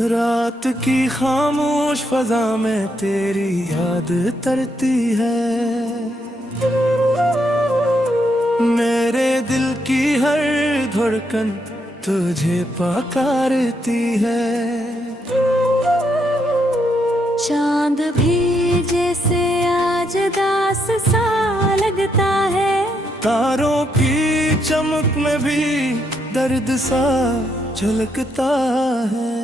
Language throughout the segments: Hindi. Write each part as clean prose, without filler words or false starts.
रात की खामोश फजा में तेरी याद तरती है। मेरे दिल की हर धड़कन तुझे पुकारती है। चांद भी जैसे आज दास सा लगता है। तारों की चमक में भी दर्द सा झलकता है।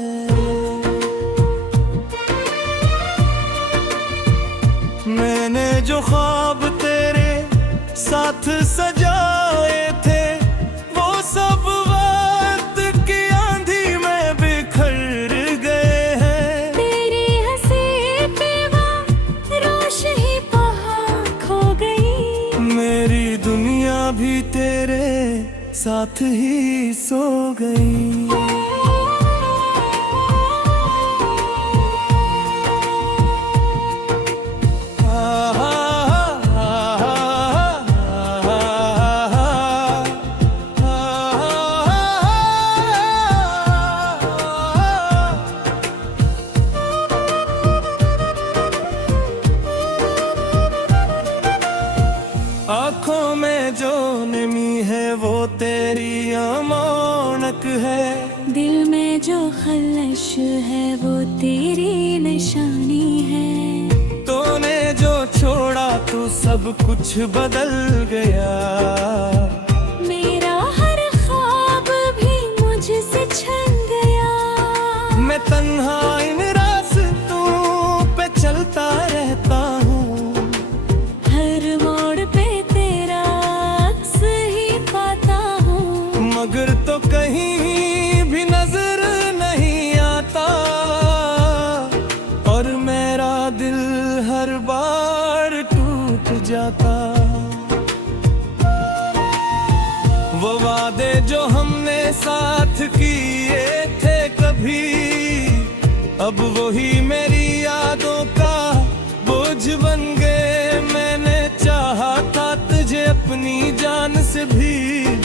मैंने जो ख्वाब तेरे साथ सजाए थे वो सब वक्त की आंधी में बिखर गए हैं। तेरी हंसी पे वो रोश ही वहाँ खो गई। मेरी दुनिया भी तेरे साथ ही सो गई। आँखों में जो नमी है वो तेरी अमानत है। दिल में जो खलश है वो तेरी निशानी है। तूने जो छोड़ा तो सब कुछ बदल गया। मेरा हर ख्वाब भी मुझसे छन गया। मैं तन्हा इन रास्तों पे चलता रहता हूँ। हर मोड़ पे तेरा अक्स ही पाता हूँ। मगर तो कहीं भी नजर नहीं आता। और मेरा दिल हर बार टूट जाता। वो वादे जो हमने साथ किए थे कभी, अब वही मेरी यादों का बोझ बन गए। मैंने चाहा था तुझे अपनी जान से भी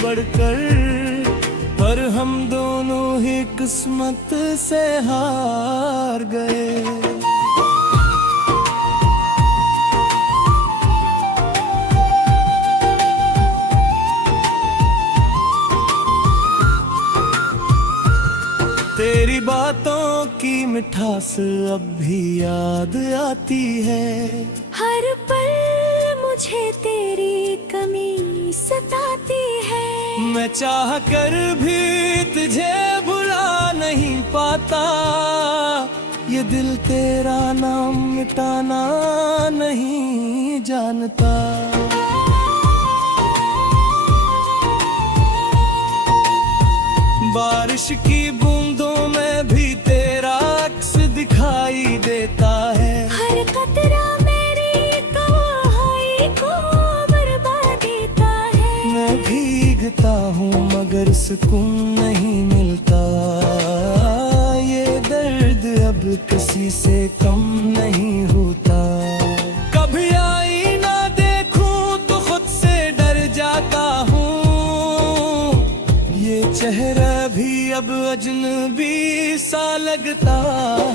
बढ़कर, पर हम दोनों ही किस्मत से हार गए। तेरी बातों की मिठास अब भी याद आती है। हर पल मुझे तेरी कमी सताती है। मैं चाह कर भी तुझे भुला नहीं पाता। ये दिल तेरा नाम मिटाना नहीं जानता। बारिश की बूंदों में भी तेरा अक्स दिखाई देता है। हर कतरा मेरी तन्हाई को बर्बाद देता है। मैं भीगता हूँ मगर सुकून नहीं मिलता। ये दर्द अब किसी से कम नहीं होता। कभी आईना देखूं तो खुद से डर जाता हूँ। ये चेहरा भी अब अजनबी सा लगता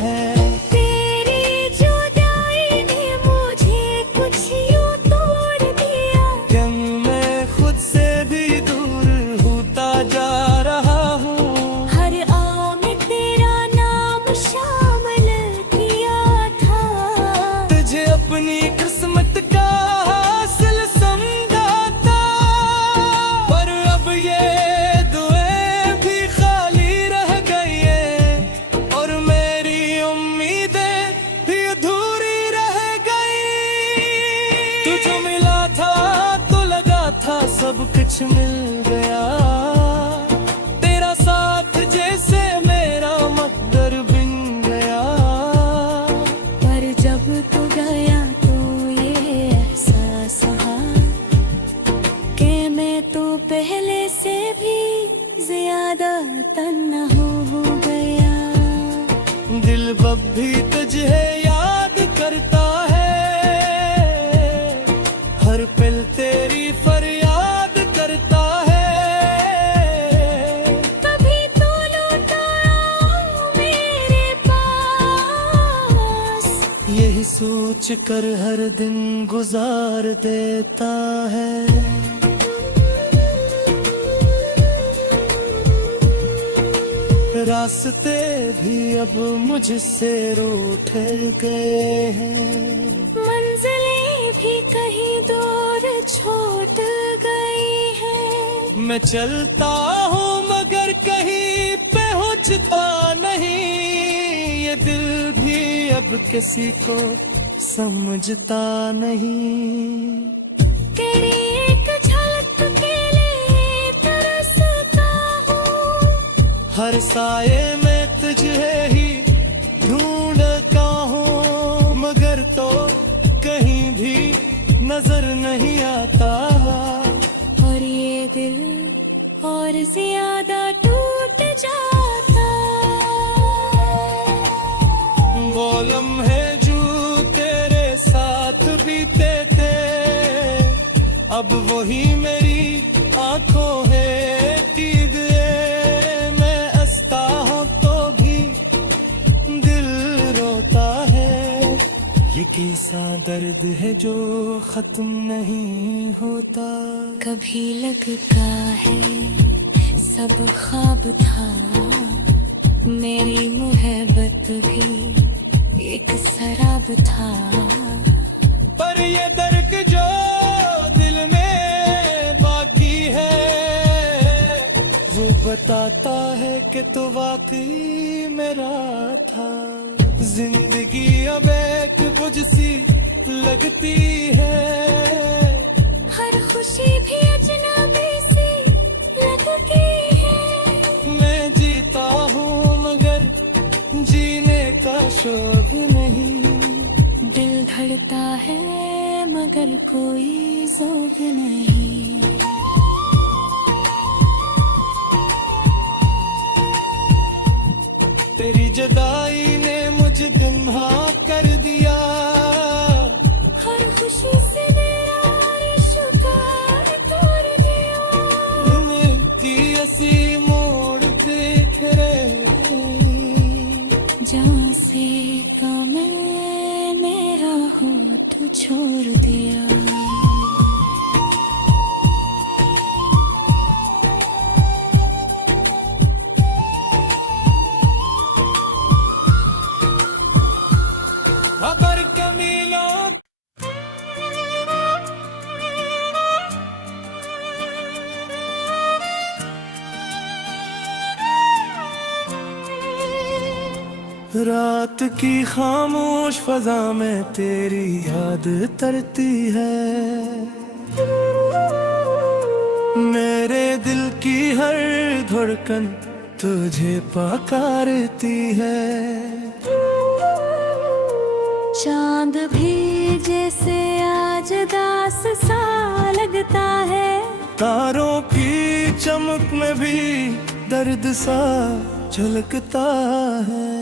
है। तेरी जुदाई ने मुझे कुछ यूं तोड़ दिया। क्या मैं खुद से भी दूर होता जा रहा हूँ। हर आ में तेरा नाम शामिल किया था। तुझे अपनी किस्मत का हासिल समझा था, पर अब ये दुआएं भी खाली रह गई है। और मेरी उम्मीदें भी अधूरी रह गई। तुझे मिला था तो लगा था सब कुछ मिल गया। तेरा साथ जैसे मेरा मकदर बिन गया। पर जब तू गया तो ये एहसास हुआ कि मैं तो पहले से भी ज्यादा तन्हा हो गया। दिल अब भी तुझे याद करता है। हर पल तेरी फरियाद करता है। सोच कर हर दिन गुजार देता है। रास्ते भी अब मुझसे रूठ गए हैं, मंजिलें भी कहीं दूर छूट गई हैं। मैं चलता हूँ मगर कहीं पहुँचता नहीं, ये दिल भी अब किसी को समझता नहीं। तेरी एक झलक के लिए तरसता हूँ, हर साये में तुझे ही ढूंढता हूँ, मगर तो कहीं भी नजर नहीं आता। और ये दिल और ज्यादा टूट जाता। वो लम्हे जो तेरे साथ बीते थे, अब वही मेरी आंखों है तीद गए। मैं हंसता हूँ तो भी दिल रोता है, ये कैसा दर्द है जो खत्म नहीं होता। कभी लगता है सब ख्वाब था, मेरी मोहब्बत भी एक शराब था। पर ये दर्द जो दिल में बाकी है, वो बताता है कि तो वाकई मेरा था। जिंदगी अब एक बुझ सी लगती है, हर खुशी भी अजनबी सी लगती है। मैं जीता हूँ मगर जीने का शौक नहीं। दिल धड़ता है मगर कोई ज़ौक़ नहीं। तेरी जुदाई ने मुझे गुमहा कर दिया, हर खुशी से मेरा शुक्र तोड़ दिया। मिलती ऐसी मोड़ देख रहे, जहाँ से का मैंने होठ छोड़ दिया। खबर कमीलों रात की खामोश फजा में तेरी याद तरती है। मेरे दिल की हर धड़कन तुझे पुकारती है। चांद भी जैसे आज दास सा लगता है, तारों की चमक में भी दर्द सा झलकता है।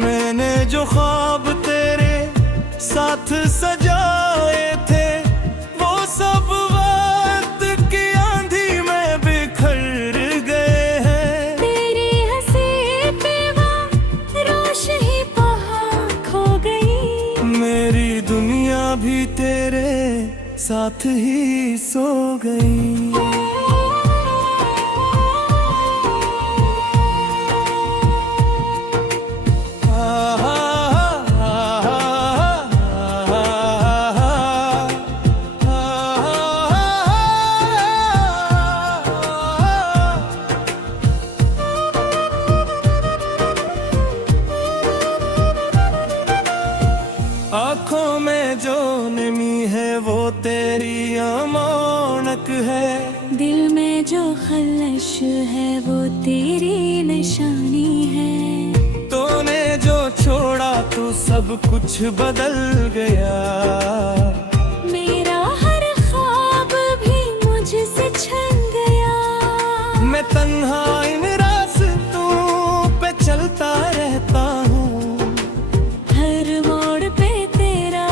मैंने जो ख्वाब तेरे साथ सजाए थे, वो सब वक्त की आंधी में बिखर गए हैं। तेरी हंसी पे वो रोश ही वहाँ खो गई। मेरी दुनिया भी तेरे साथ ही सो गई। आँखों में जो नमी है वो तेरी अमानत है, दिल में जो खलश है वो तेरी निशानी है। तूने जो छोड़ा तो सब कुछ बदल गया। मेरा हर ख्वाब भी मुझसे छन गया। मैं तन्हा इन रास्तों पे चलता रहता हूँ, हर मोड़ पे तेरा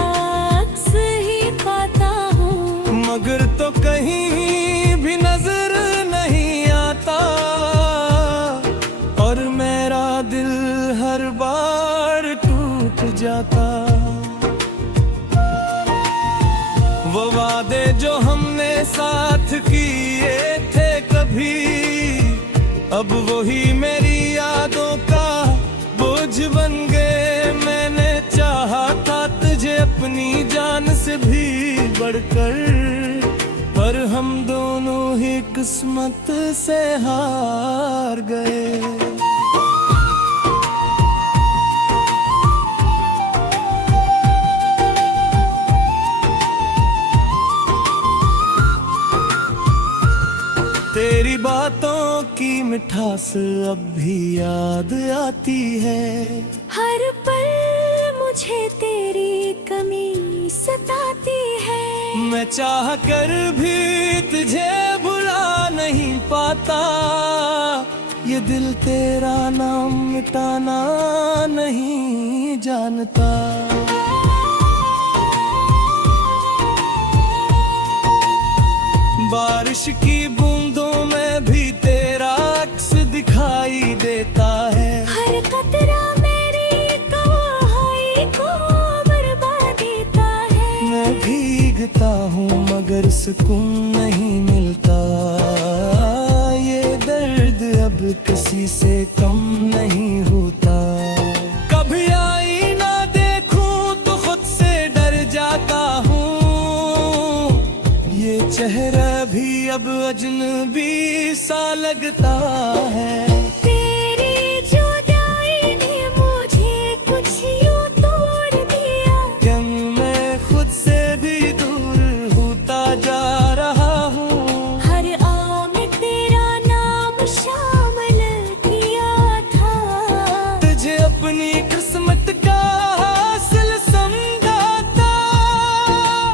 अक्स ही पाता हूँ, मगर तो कहीं भी नजर नहीं आता। और मेरा दिल हर बार टूट जाता। वो वादे जो हमने साथ किए थे कभी, अब वही मेरी यादों का बोझ बन गए। मैंने चाहा था तुझे अपनी जान से भी बढ़कर, पर हम दोनों ही किस्मत से हार गए। तेरी बातों की मिठास अब भी याद आती है। हर पल मुझे तेरी कमी सताती है। मैं चाह कर भी तुझे भुला नहीं पाता। ये दिल तेरा नाम मिटाना नहीं जानता। बारिश की बूंदों में भी तेरा अक्स दिखाई देता है। हर कतरा मेरी तन्हाई को बर्बाद देता है। मैं भीगता हूँ मगर सुकून नहीं मिलता। ये दर्द अब किसी से कम नहीं होता। कभी आईना देखूं तो खुद से डर जाता हूँ। ये चेहरा भी अब अजनबी सा लगता है। तेरी जुदाई ने मुझे कुछ यूं तोड़ दिया। क्या मैं खुद से भी दूर होता जा रहा हूँ। हर आ में तेरा नाम शामिल किया था। तुझे अपनी किस्मत का हासिल समझा था,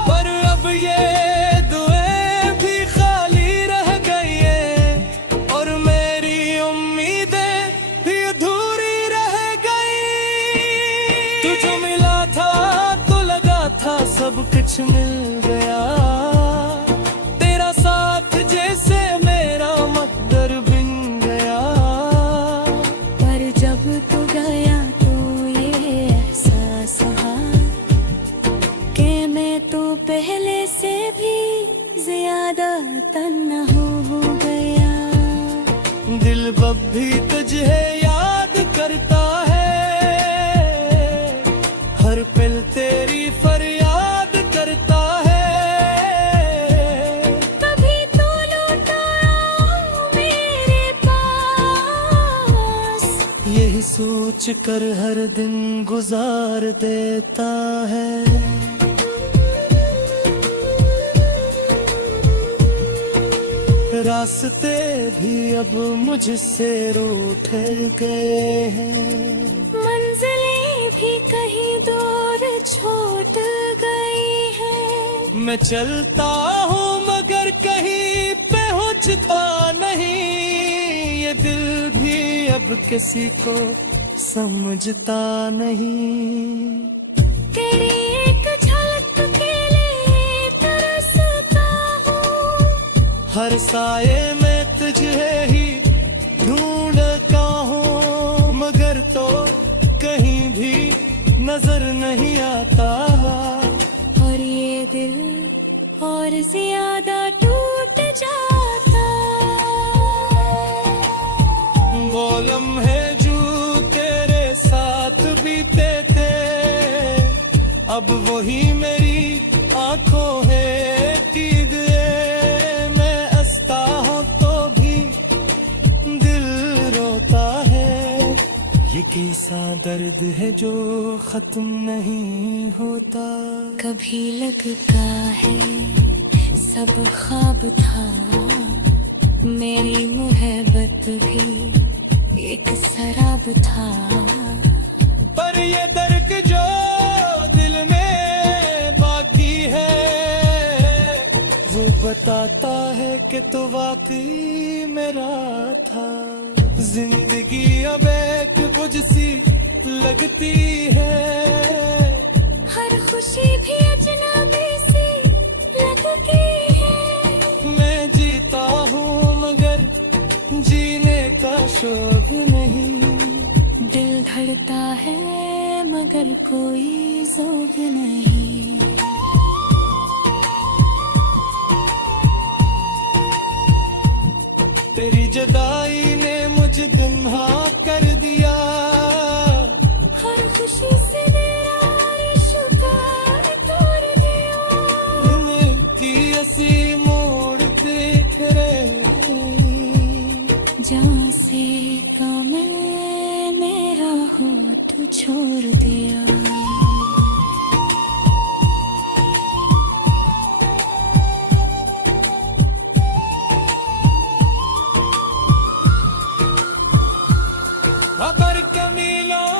पर अब ये दुआएं भी खाली रह गई है और मेरी उम्मीदें भी अधूरी रह गई। तुझे मिला था तो लगा था सब कुछ मिल गया। तेरा साथ जैसे मेरा मकदर बिन गया। पर जब तू गया तो ये एहसास हुआ कि मैं तो पहले से भी ज्यादा तन्हा हो गया। दिल अब भी तुझे याद करता है। हर पल तेरी फरियाद करता है। कभी तो लौटा मेरे पास। यही सोच कर हर दिन गुजार देता है। रास्ते भी अब मुझसे रूठ गए हैं। मंजिलें भी कहीं दूर छूट गई है। मैं चलता हूँ मगर कहीं पहुँचता नहीं। ये दिल भी अब किसी को समझता नहीं। तेरी एक झलक के लिए तरसता हूँ। हर साये में तुझे ही ढूंढता हूँ, मगर तो कहीं भी नजर नहीं आता। और ये दिल और ज्यादा टूट जाता। वो लम्हे जो तेरे साथ बीते थे, अब वही मेरी आंखों है कीद। मैं हंसता हूँ तो भी दिल रोता है। ये कैसा दर्द है जो खत्म नहीं होता। कभी लगता है सब ख्वाब था। मेरी मोहब्बत भी एक शराब था। पर ये दर्द जो दिल में बाकी है, वो बताता है कि तो वाकई मेरा था। जिंदगी अब एक बोझ सी लगती है। हर खुशी भी अजनबी सी लगती है। मैं जीता हूँ मगर जीने का शौक नहीं। धड़ता है मगर कोई जोग नहीं। तेरी जुदाई ने मुझे गुमहा कर दिया। हर खुशी से मेरा रिश्ता तोड़ दिया। मिलती ऐसी मोड़ देख रहे जहाँ से का मैंने होठ छोड़ दिया। खबर कमीलों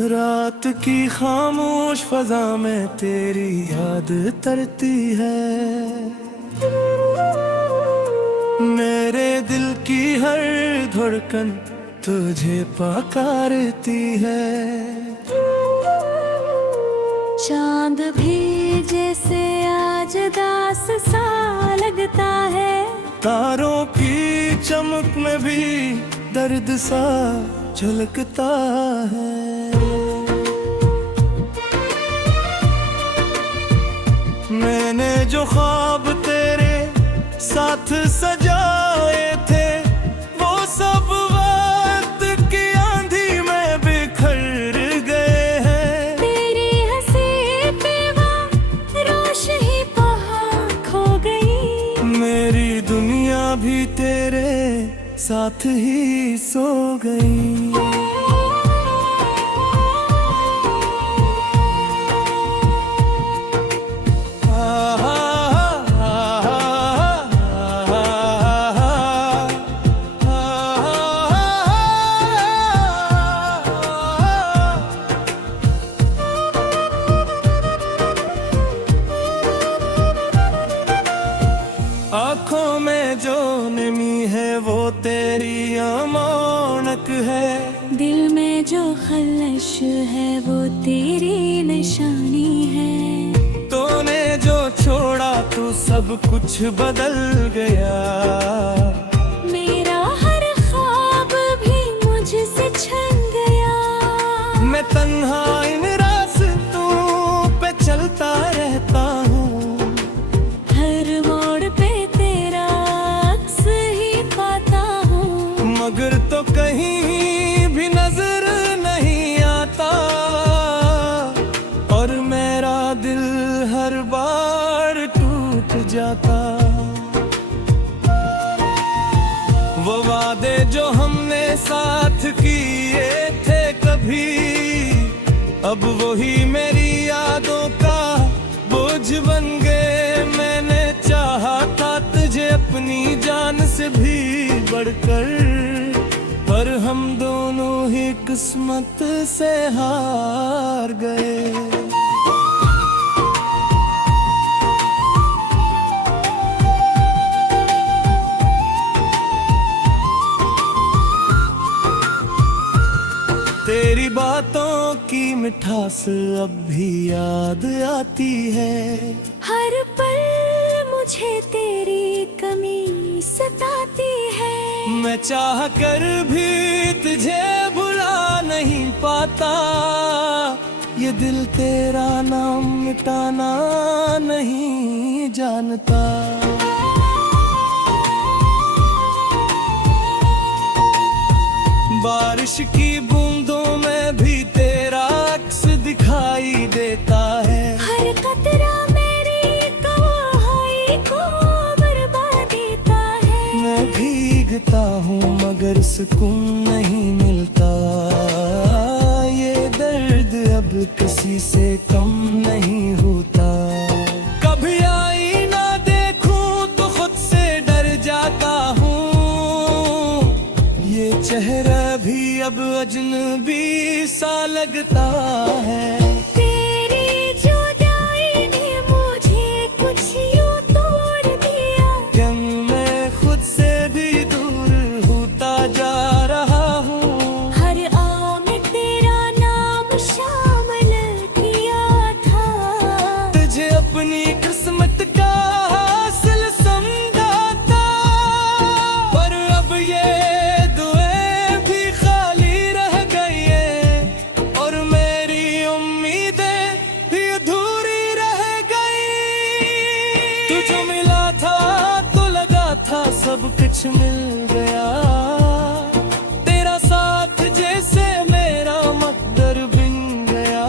रात की खामोश फजा में तेरी याद तरती है। मेरे दिल की हर धड़कन तुझे पुकारती है। चांद भी जैसे आज दास सा लगता है। तारों की चमक में भी दर्द सा झलकता है। मैंने जो ख्वाब तेरे साथ सजाए थे वो सब वक्त की आंधी में बिखर गए हैं। तेरी हंसी पे वो रोशनी कहाँ खो गई। मेरी दुनिया भी तेरे साथ ही सो गई। आँखों में जो नमी है वो तेरी अमानत है। दिल में जो खलश है वो तेरी निशानी है। तूने जो छोड़ा तो सब कुछ बदल गया। मेरा हर ख्वाब भी मुझसे छन गया। मैं तन्हा इन रास्तों पे चलता रहता हूँ। हर मोड़ पे तेरा अक्स ही पाता हूँ। मगर तो कहीं भी नजर नहीं आता। और मेरा दिल हर बार टूट जाता। वो वादे जो हमने साथ किए थे कभी अब वही मेरी यादों का बोझ बन गए। मैंने चाहा था तुझे अपनी जान से भी बढ़कर पर हम दोनों ही किस्मत से हार गए। तेरी बातों की मिठास अब भी याद आती है। हर पल मुझे तेरी कमी सताती है। मैं चाह कर भी तुझे भुला नहीं पाता। ये दिल तेरा नाम मिटाना नहीं जानता। बारिश की बूंदों में भी तेरा अक्स दिखाई देता है। हर कतरा मेरी तन्हाई को बर्बाद देता है। मैं भीगता हूँ मगर सुकून नहीं मिलता। ये दर्द अब किसी से कम नहीं होता। कभी आईना देखूं तो खुद से डर जाता हूँ। ये चेहरा भी अब अजनबी सा लगता है। तेरी जुदाई ने मुझे कुछ यूं तोड़ दिया। क्या मैं खुद से भी दूर होता जा रहा हूँ। हर आ में तेरा नाम शामिल किया था। कुछ मिल गया। तेरा साथ जैसे मेरा मकदर बिन गया।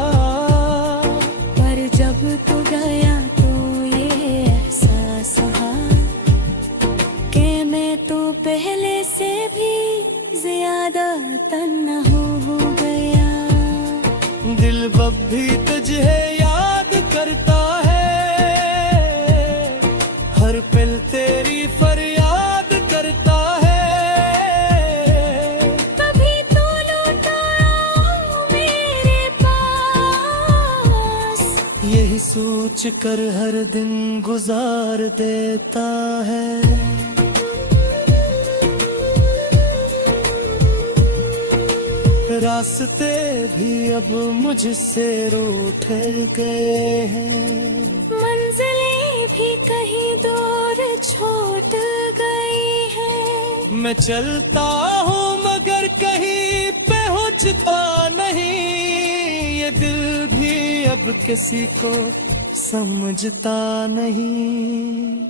पर जब तू गया तो ये एहसास हुआ कि मैं तो पहले से भी ज्यादा तन्हा हो गया। दिल अब भी तुझे याद करता है, हर पल तेरी फरियाद करता है। कभी तो लौट आओ मेरे पास, यही सोच कर हर दिन गुजार देता है। रास्ते भी अब मुझसे रूठ गए हैं। मंजिलें भी कहीं दूर छूट गई है। मैं चलता हूँ मगर कहीं पहुँचता नहीं। ये दिल भी अब किसी को समझता नहीं।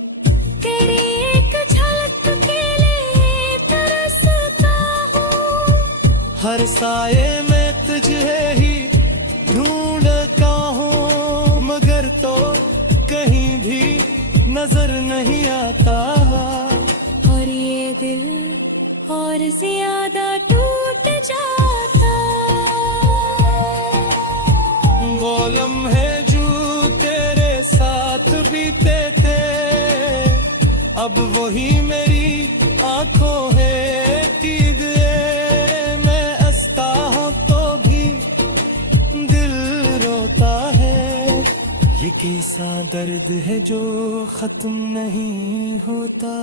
तेरी एक झलक के लिए तरसता हूँ, हर साये में तुझे ही ढूंढता हूँ, मगर तो कहीं भी नजर नहीं आता। और ये दिल और ज्यादा टूट जाता। वो लम्हे जो तेरे साथ बीते थे, अब वही मेरी आंखों है कीद। मैं हंसता हूँ तो भी दिल रोता है। ये कैसा दर्द है जो खत्म नहीं होता।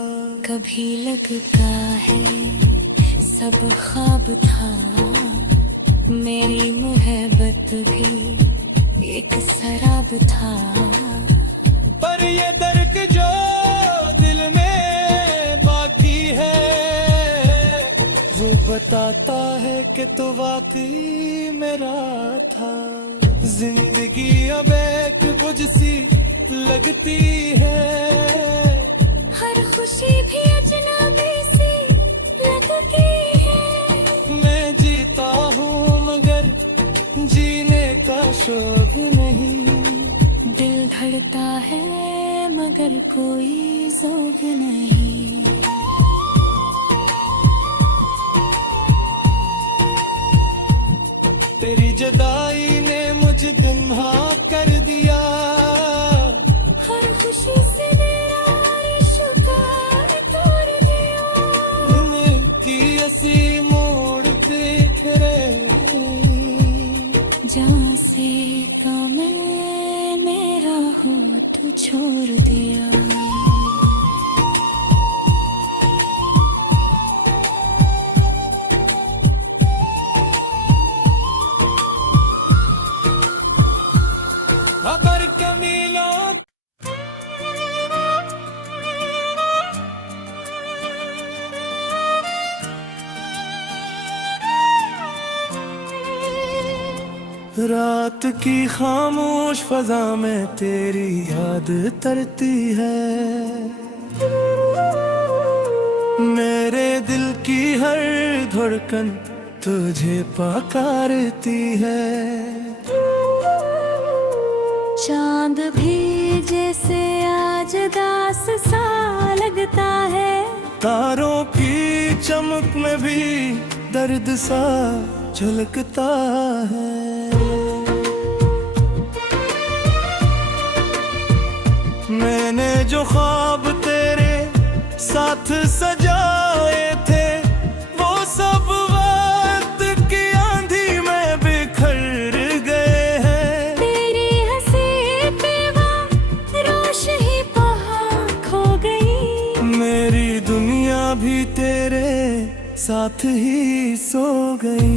कभी लगता है सब ख्वाब था, मेरी मोहब्बत भी एक शराब था। पर ये दर्द जो दिल में बाकी है, वो बताता है कि तो वाकई मेरा था। जिंदगी अब एक बुझ सी लगती है, हर खुशी भी अजनबी सी लगती है। मैं जीता हूँ मगर जीने का शौक नहीं। दिल धड़ता है मगर कोई ज़ौक़ नहीं। तेरी जुदाई ने मुझे गुमहा कर दिया। हर खुशी से मेरा रिश्ता तोड़ दिया। दिल की ऐसी मोड़ देख रहे, जहाँ से का मैं मेरा हो तो छोड़ दिया। अगर कमीलों रात की खामोश फजा में तेरी याद तरती है। मेरे दिल की हर धड़कन तुझे पुकारती है। चांद भी जैसे आज दास सा लगता है। तारों की चमक में भी दर्द सा झलकता है। मैंने जो ख्वाब तेरे साथ सजाए थे, वो सब वक्त की आंधी में बिखर गए हैं। तेरी हंसी पे वो रोश ही वहाँ खो गई। मेरी दुनिया भी तेरे साथ ही सो गई।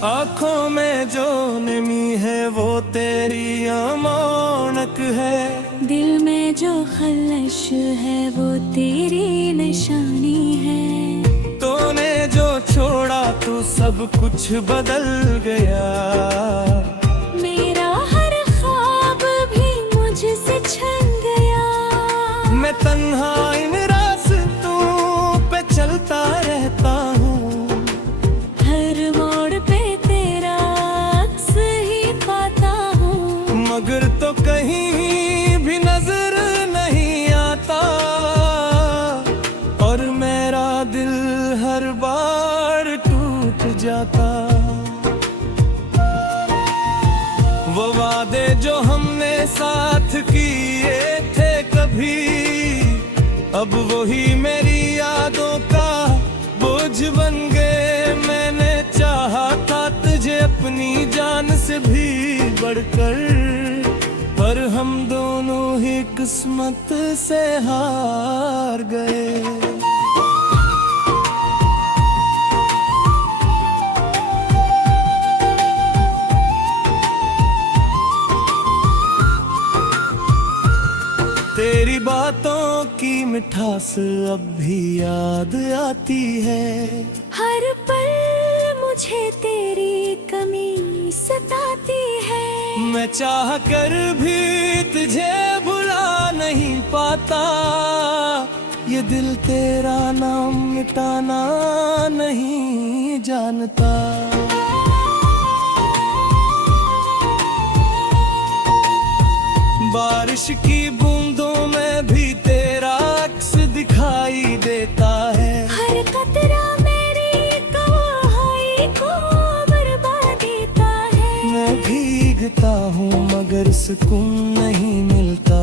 आँखों में जो सब कुछ बदल गया। मेरा हर ख्वाब भी मुझसे छन गया। मैं तन्हा इन रास्तों पे चलता रहता हूँ, हर मोड़ पे तेरा अक्स ही पाता हूँ। मगर तो कहीं भी नजर नहीं आता, और मेरा दिल हर बार टूट जाता। वो वादे जो हमने साथ किए थे कभी, अब वही मेरी यादों का बोझ बन गए। मैंने चाहा था तुझे अपनी जान से भी बढ़कर, पर हम दोनों ही किस्मत से हार गए। तेरी बातों की मिठास अब भी याद आती है। हर पल मुझे तेरी कमी सताती है। मैं चाह कर भी तुझे भुला नहीं पाता, ये दिल तेरा नाम मिटाना नहीं जानता। बारिश की बूंदों में भी तेरा अक्स दिखाई देता है। हर कतरा मेरी कवाई को बर्बाद देता है। मैं भीगता हूँ मगर सुकून नहीं मिलता,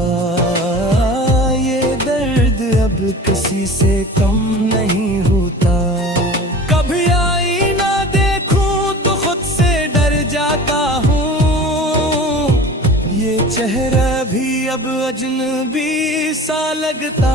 ये दर्द अब किसी से कम नहीं होता। कभी आईना देखूं तो खुद से डर जाता हूँ, ये चेहरा भी अब अजनबी सा लगता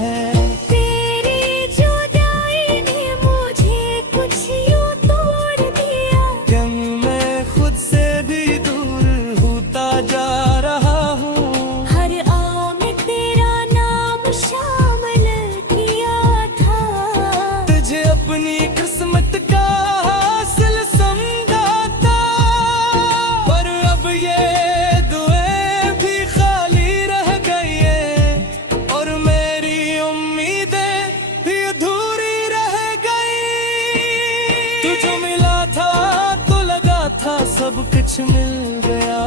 है। तेरी जुदाई ने मुझे कुछ यूं तोड़ दिया। क्या मैं खुद से भी दूर होता जा रहा हूँ। हर आ में तेरा नाम शामिल किया था। तुझे अपनी किस्मत का हासिल समझा था, पर अब ये दुआएं भी खाली रह गई हैं, और मेरी उम्मीदें भी अधूरी रह गई। तुझे मिला था तो लगा था सब कुछ मिल गया,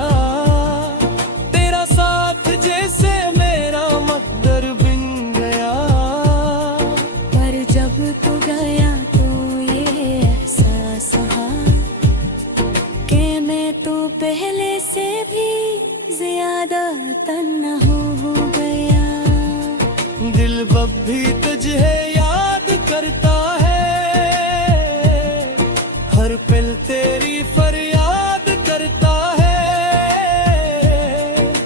तेरा साथ जैसे मेरा मकदर बिन गया। पर जब तू गया तो ये एहसास हुआ कि मैं तो पहले से भी ज्यादा तन्हा हो गया। दिल बब भी तुझे याद करता है, हर पल तेरी फरियाद करता है।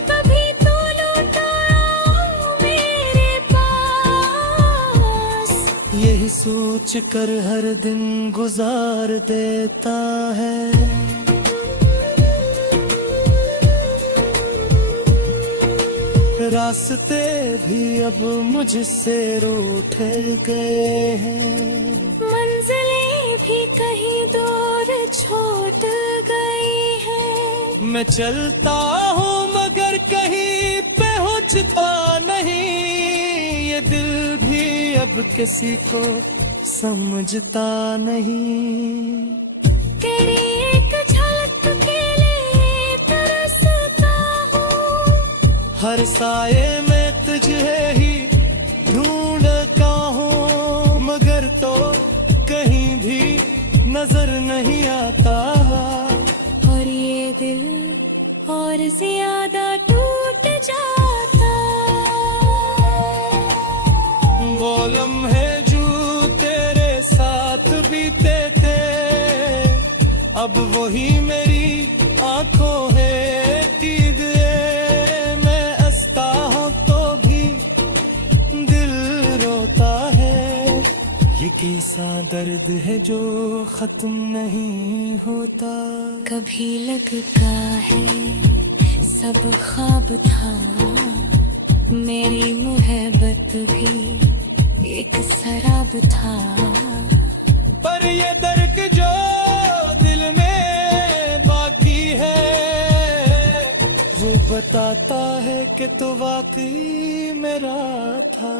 कभी तो लौटा आओ मेरे पास, यही सोच कर हर दिन गुजार देता है। रास्ते भी अब मुझसे रूठ गए हैं, मंजिलें भी कहीं दूर छूट गई है। मैं चलता हूँ मगर कहीं पहुँचता नहीं, ये दिल भी अब किसी को समझता नहीं। तेरी एक झलक के लिए तरसता हूँ। हर साये में तुझे ही ढूंढता हूँ, मगर तो कहीं भी नजर नहीं आता। और ये दिल और ज्यादा टूट जाता। वो लम्हे जो तेरे साथ बीते थे, अब वही मेरी आंखों है दीद। मैं हंसता हूँ तो भी दिल रोता है, ये कैसा दर्द है जो खत्म नहीं होता। कभी लगता है सब ख्वाब था, मेरी मोहब्बत भी एक शराब था। पर ये दर्द जो आता है कि तो वाकई मेरा था।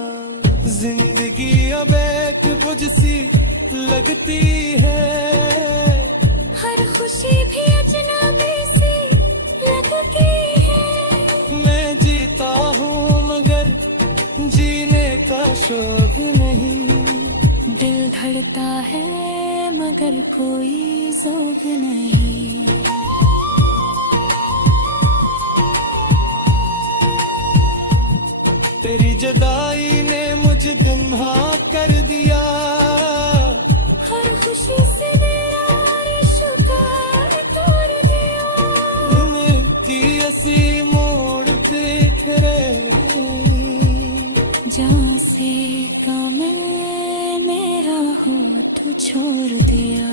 जिंदगी अब एक बुझ सी लगती है, हर खुशी भी अजनबी सी लगती है। मैं जीता हूँ मगर जीने का शौक नहीं। दिल धड़ता है मगर कोई ज़ौक़ नहीं। तेरी जुदाई ने मुझे गुमहा कर दिया, हर खुशी से मेरा रिश्ता तोड़ दिया। की ऐसी मोड़ देख रहे, जहाँ से का मैं मेरा हो तो छोड़ दिया।